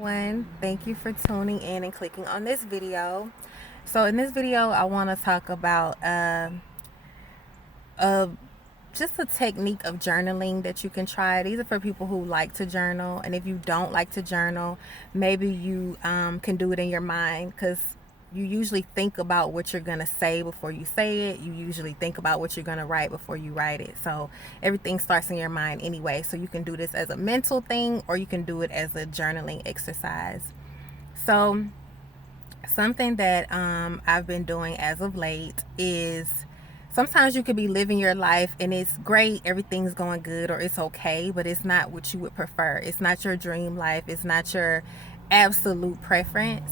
everyone. Thank you for tuning in and clicking on this video. So in this video, I want to talk about uh, just a technique of journaling that you can try. These are for people who like to journal, and if you don't like to journal, maybe you can do it in your mind, because you usually think about what you're gonna say before you say it. You usually think about what you're gonna write before you write it. So everything starts in your mind anyway. So you can do this as a mental thing, or you can do it as a journaling exercise. So something that I've been doing as of late is, sometimes you could be living your life and it's great, everything's going good, or it's okay, but it's not what you would prefer. It's not your dream life. It's not your absolute preference.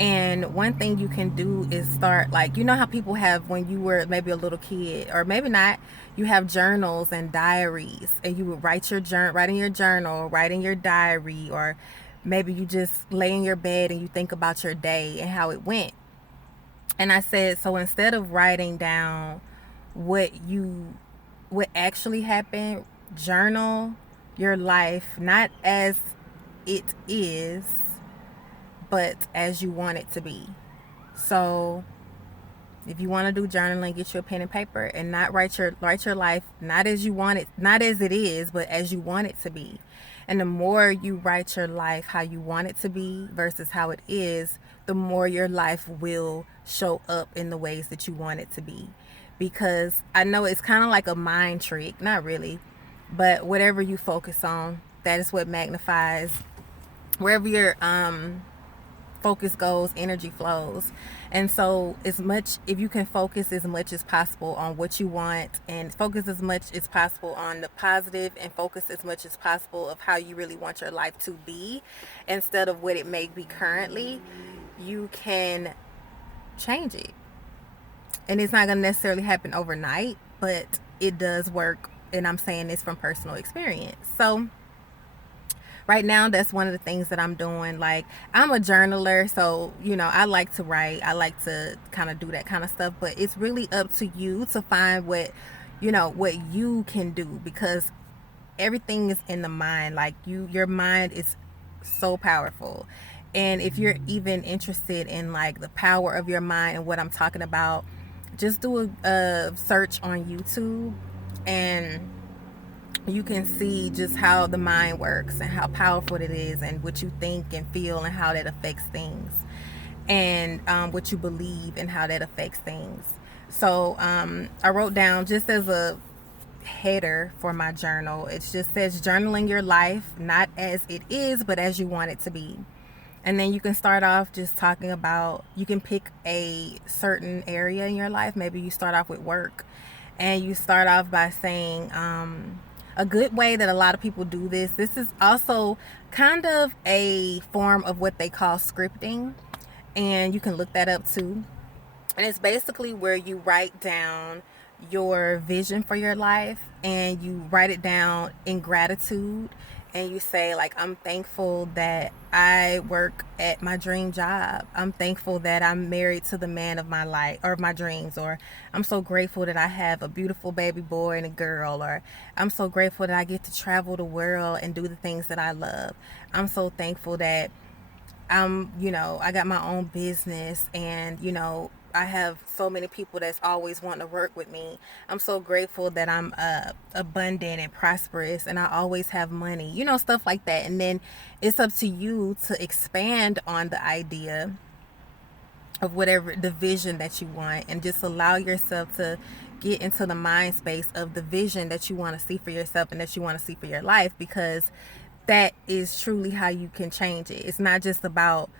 And one thing you can do is start, like, you know how people have, when you were maybe a little kid, or maybe not, you have journals and diaries, and you would write in your journal, write in your diary, or maybe you just lay in your bed and you think about your day and how it went. And I said, so instead of writing down what actually happened, journal your life not as it is, but as you want it to be. So if you want to do journaling, get you a pen and paper, and not write your life not as you want it, not as it is, but as you want it to be. And the more you write your life how you want it to be versus how it is, the more your life will show up in the ways that you want it to be. Because I know it's kind of like a mind trick, not really, but whatever you focus on, that is what magnifies. Wherever your focus goes, energy flows. And so, as much, if you can focus as much as possible on what you want, and focus as much as possible on the positive, and focus as much as possible of how you really want your life to be instead of what it may be currently, you can change it. And it's not going to necessarily happen overnight, but it does work. And I'm saying this from personal experience. So right now, that's one of the things that I'm doing. Like, I'm a journaler, so I like to write, I like to kind of do that kind of stuff, but it's really up to you to find what you can do, because everything is in the mind. Like, your mind is so powerful. And if you're even interested in, like, the power of your mind and what I'm talking about, just do a search on YouTube, and you can see just how the mind works and how powerful it is, and what you think and feel and how that affects things, and what you believe and how that affects things. So I wrote down, just as a header for my journal, it just says, journaling your life not as it is, but as you want it to be. And then you can start off just talking about, you can pick a certain area in your life. Maybe you start off with work, and you start off by saying, a good way that a lot of people do this is also kind of a form of what they call scripting, and you can look that up too. And it's basically where you write down your vision for your life, and you write it down in gratitude, and you say, like, I'm thankful that I work at my dream job. I'm thankful that I'm married to the man of my life, or my dreams. Or I'm so grateful that I have a beautiful baby boy and a girl. Or I'm so grateful that I get to travel the world and do the things that I love. I'm so thankful that I got my own business, and I have so many people that's always wanting to work with me. I'm so grateful that I'm abundant and prosperous, and I always have money, stuff like that. And then it's up to you to expand on the idea of whatever the vision that you want, and just allow yourself to get into the mind space of the vision that you want to see for yourself and that you want to see for your life, because that is truly how you can change it. It's not just about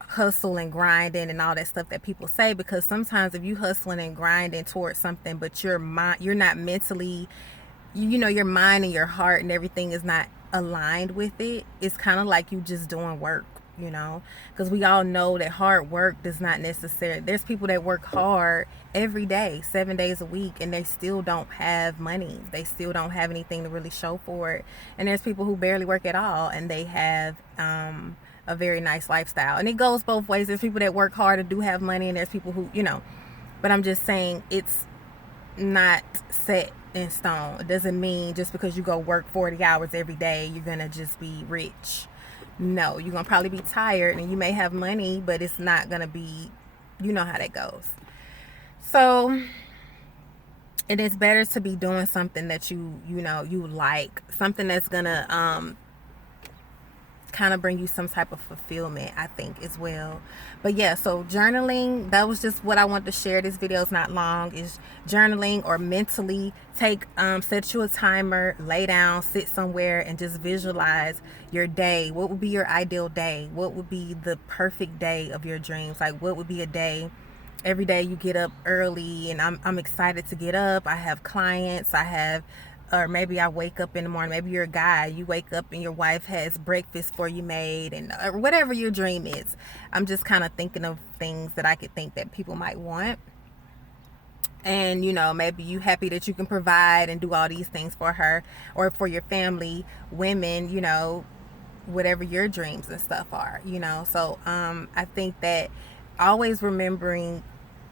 hustle and grinding and all that stuff that people say, because sometimes if you hustling and grinding towards something, but you're not mentally, your mind and your heart and everything is not aligned with it, it's kind of like you just doing work, because we all know that hard work does not necessarily, there's people that work hard every day, 7 days a week, and they still don't have money, they still don't have anything to really show for it. And there's people who barely work at all, and they have a very nice lifestyle. And it goes both ways. There's people that work hard and do have money, and there's people who, but I'm just saying, it's not set in stone. It doesn't mean just because you go work 40 hours every day, you're gonna just be rich. No, you're gonna probably be tired, and you may have money, but it's not gonna be, you know how that goes. So it is better to be doing something that you know you like, something that's gonna kind of bring you some type of fulfillment, I think, as well. But yeah, so journaling, that was just what I wanted to share. This video is not long. Is journaling, or mentally take set you a timer, lay down, sit somewhere, and just visualize your day. What would be your ideal day? What would be the perfect day of your dreams? Like, what would be a day? Every day you get up early, and I'm excited to get up. I have clients, or maybe I wake up in the morning. Maybe you're a guy, you wake up and your wife has breakfast for you made, and or whatever your dream is. I'm just kind of thinking of things that I could think that people might want. And you know, maybe you happy that you can provide and do all these things for her or for your family, women, you know, whatever your dreams and stuff are, you know. So I think that always remembering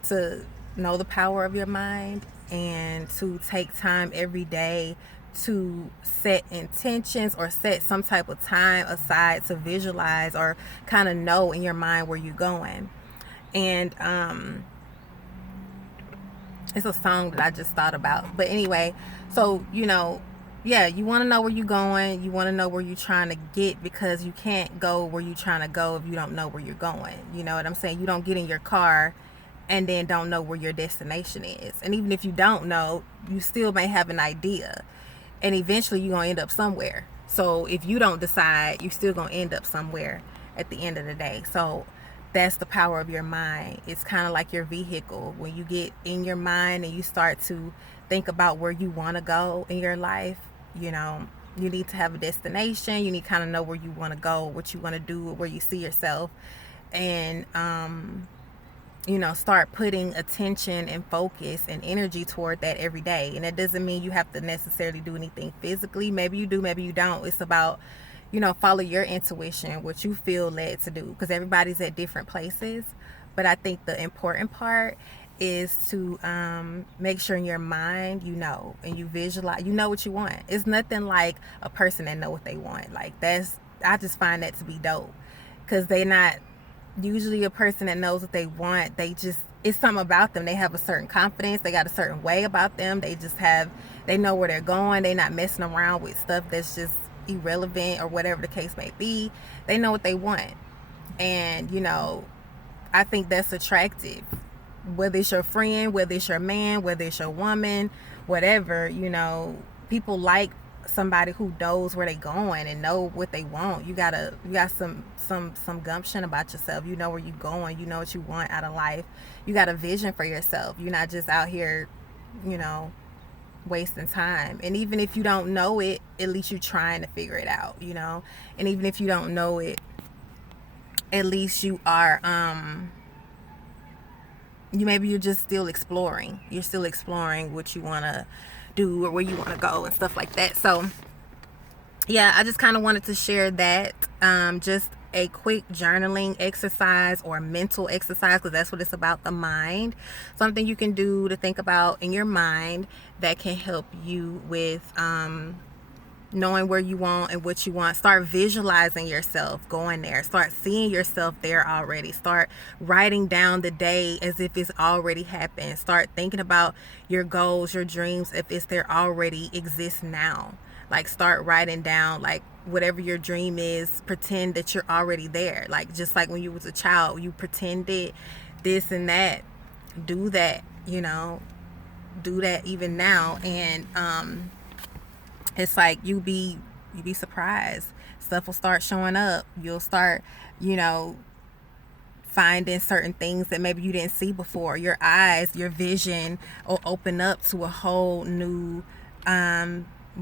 to know the power of your mind, and to take time every day to set intentions or set some type of time aside to visualize or kind of know in your mind where you're going. And it's a song that I just thought about. But anyway, so you know, yeah, you want to know where you're going. You want to know where you're trying to get, because you can't go where you're trying to go if you don't know where you're going. You know what I'm saying? You don't get in your car and then don't know where your destination is. And even if you don't know, you still may have an idea. And eventually you're going to end up somewhere. So if you don't decide, you're still going to end up somewhere at the end of the day. So that's the power of your mind. It's kind of like your vehicle. When you get in your mind and you start to think about where you want to go in your life, you know, you need to have a destination. You need to kind of know where you want to go, what you want to do, where you see yourself. And you know, start putting attention and focus and energy toward that every day. And it doesn't mean you have to necessarily do anything physically. Maybe you do, maybe you don't. It's about, you know, follow your intuition, what you feel led to do, because everybody's at different places. But I think the important part is to make sure in your mind, you know, and you visualize, you know what you want. It's nothing like a person that know what they want. Like, I just find that to be dope, because they not usually a person that knows what they want. They just, it's something about them. They have a certain confidence, they got a certain way about them. They know where they're going. They're not messing around with stuff that's just irrelevant or whatever the case may be. They know what they want. And you know, I think that's attractive, whether it's your friend, whether it's your man, whether it's your woman, whatever. You know, people like somebody who knows where they going and know what they want. You got some gumption about yourself. You know where you going. You know what you want out of life. You got a vision for yourself. You're not just out here, you know, wasting time. And even if you don't know it, at least you're trying to figure it out, you know. And even if you don't know it, at least you are you're just still exploring. You're still exploring what you want to do or where you want to go and stuff like that. So yeah, I just kind of wanted to share that, just a quick journaling exercise or mental exercise, because that's what it's about, the mind. Something you can do to think about in your mind that can help you with knowing where you want and what you want. Start visualizing yourself going there. Start seeing yourself there already. Start writing down the day as if it's already happened. Start thinking about your goals, your dreams, if it's there already exist now. Like, start writing down, like, whatever your dream is, pretend that you're already there. Like, just like when you was a child, you pretended this and that. Do that, you know, do that even now. And it's like you be surprised. Stuff will start showing up. You'll start, you know, finding certain things that maybe you didn't see before. Your eyes, your vision will open up to a whole new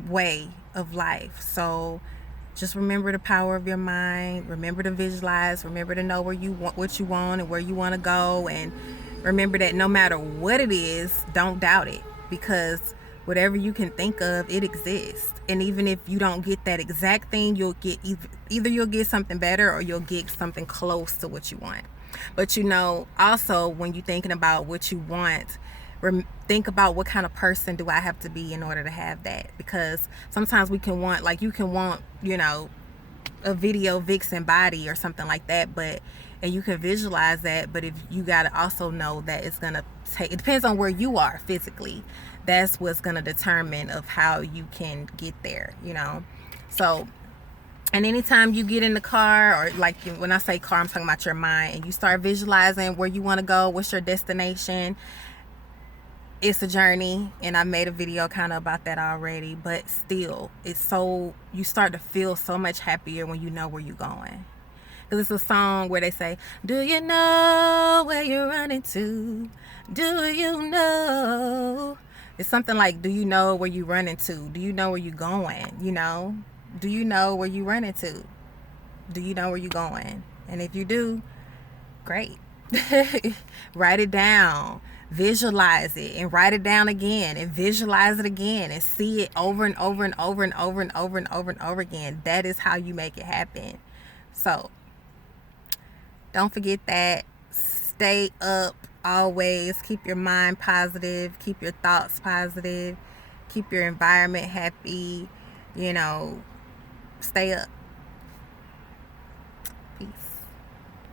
way of life. So just remember the power of your mind. Remember to visualize. Remember to know where you want, what you want, and where you want to go. And remember that no matter what it is, don't doubt it, because whatever you can think of, it exists. And even if you don't get that exact thing, you'll get either you'll get something better or you'll get something close to what you want. But you know, also when you're thinking about what you want, think about what kind of person do I have to be in order to have that. Because sometimes we can want, like, you can want, you know, a video vixen body or something like that, but and you can visualize that, but if you got to also know that it's going to take, it depends on where you are physically. That's what's going to determine of how you can get there, you know. So, and anytime you get in the car, or like when I say car, I'm talking about your mind, and you start visualizing where you want to go, what's your destination, it's a journey, and I made a video kind of about that already, but still, it's so, you start to feel so much happier when you know where you're going. Because it's a song where they say, do you know where you're running to? Do you know? It's something like, do you know where you're running to? Do you know where you're going? You know? Do you know where you're running to? Do you know where you're going? And if you do, great. Write it down. Visualize it and write it down again and visualize it again and see it over and over and over and over and over and over and over again. That is how you make it happen. So don't forget that. Stay up always. Keep your mind positive. Keep your thoughts positive. Keep your environment happy. You know, stay up.